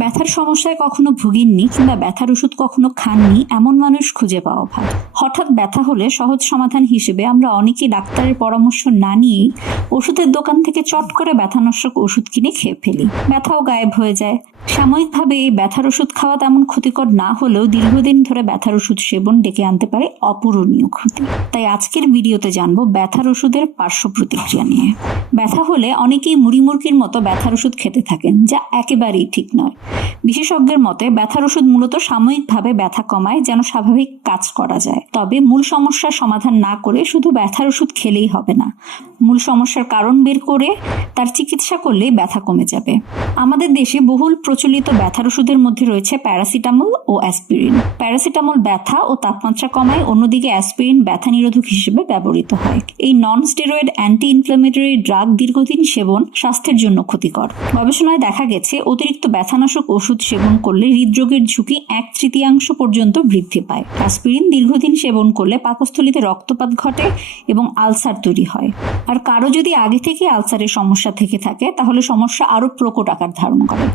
ব্যথার সমস্যায় কখনো ভুগিননি কিংবা ব্যথার ওষুধ কখনো খাননি, এমন মানুষ খুঁজে পাওয়া ভালো। হঠাৎ ব্যথা হলে সহজ সমাধান হিসেবে আমরা অনেকেই ডাক্তারের পরামর্শ না নিয়েই ওষুধের দোকান থেকে চট করে ব্যথানাশক ওষুধ কিনে খেয়ে ফেলি। ব্যথাও গায়েব হয়ে যায়। সাময়িকভাবে এই ব্যথার ওষুধ খাওয়া তেমন ক্ষতিকর না হলেও দীর্ঘদিন ধরে ব্যথার ওষুধ সেবন ডেকে আনতে পারে অপূরণীয় ক্ষতি। তাই আজকের ভিডিওতে জানব ব্যথার ওষুধের পার্শ্ব প্রতিক্রিয়া নিয়ে। ব্যথা হলে অনেকেই মুড়িমুড়কির মতো ব্যথার ওষুধ খেতে থাকেন, যা একেবারেই ঠিক নয়। বিশেষজ্ঞের মতে, ব্যথার ওষুধ মূলত সাময়িকভাবে ব্যথা কমায় যেন স্বাভাবিক কাজ করা যায়। তবে মূল সমস্যার সমাধান না করে শুধু ব্যথার ওষুধ খেলেই হবে না। মূল সমস্যার কারণ বের করে তার চিকিৎসা করলেই ব্যথা কমে যাবে। আমাদের দেশে বহুল প্রচলিত ব্যথার ওষুধের মধ্যে রয়েছে প্যারাসিটামল ও অ্যাসপিরিন। প্যারাসিটামল ব্যথা ও তাপমাত্রা কমায়, অন্যদিকে অ্যাসপিরিন ব্যথা নিরোধক হিসেবে ব্যবহৃত হয়। এই non steroid anti inflammatory drug দীর্ঘদিন সেবন, স্বাস্থ্যের জন্য ক্ষতিকর। গবেষণায় দেখা গেছে, অতিরিক্ত ব্যথানাশক ওষুধ সেবন করলে হৃদরোগের ঝুঁকি এক তৃতীয়াংশ পর্যন্ত বৃদ্ধি পায়। অ্যাসপিরিন দীর্ঘদিন সেবন করলে পাকস্থলীতে রক্তপাত ঘটে এবং আলসার তৈরি হয়। আর কারও যদি আগে থেকে আলসারের সমস্যা থেকে থাকে, তাহলে সমস্যা আরও প্রকট আকার ধারণ করে।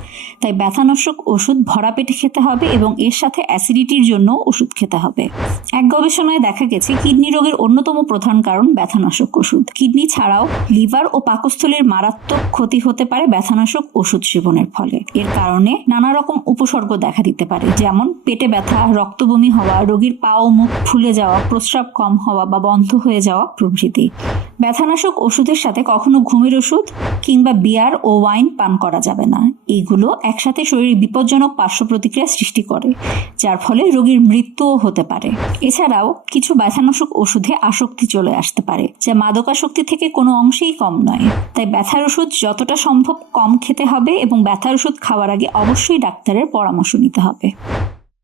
তাই ব্যথানাশক ওষুধ ভরা পেটে খেতে হবে এবং এর সাথে অ্যাসিডিটির জন্য ওষুধ খেতে হবে। এক গবেষণায় দেখা গেছে, কিডনি রোগের অন্যতম প্রধান কারণ ব্যথানাশক ওষুধ। কিডনি ছাড়াও লিভার ও পাকস্থলীর মারাত্মক ক্ষতি হতে পারে ব্যথানাশক ওষুধ সেবনের ফলে। এর কারণে নানা রকম উপসর্গ দেখা দিতে পারে, যেমন পেটে ব্যথা, রক্তবমি হওয়া, রোগীর পা ও মুখ ফুলে যাওয়া, প্রস্রাব কম হওয়া বা বন্ধ হয়ে যাওয়া প্রভৃতি। ব্যথানাশক ওষুধের সাথে কখনো ঘুমের ওষুধ কিংবা বিয়ার ও ওয়াইন পান করা যাবে না। এইগুলো একসাথে শরীরে বিপজ্জনক পার্শ্ব প্রতিক্রিয়া সৃষ্টি করে, যার ফলে রোগীর মৃত্যুও হতে পারে। এছাড়াও কিছু ব্যথানাশক ওষুধে আসক্তি চলে আসতে পারে, যা মাদকাসক্তি থেকে কোনো অংশেই কম নয়। তাই ব্যথার ওষুধ যতটা সম্ভব কম খেতে হবে এবং ব্যথার ওষুধ খাওয়ার আগে অবশ্যই ডাক্তারের পরামর্শ নিতে হবে।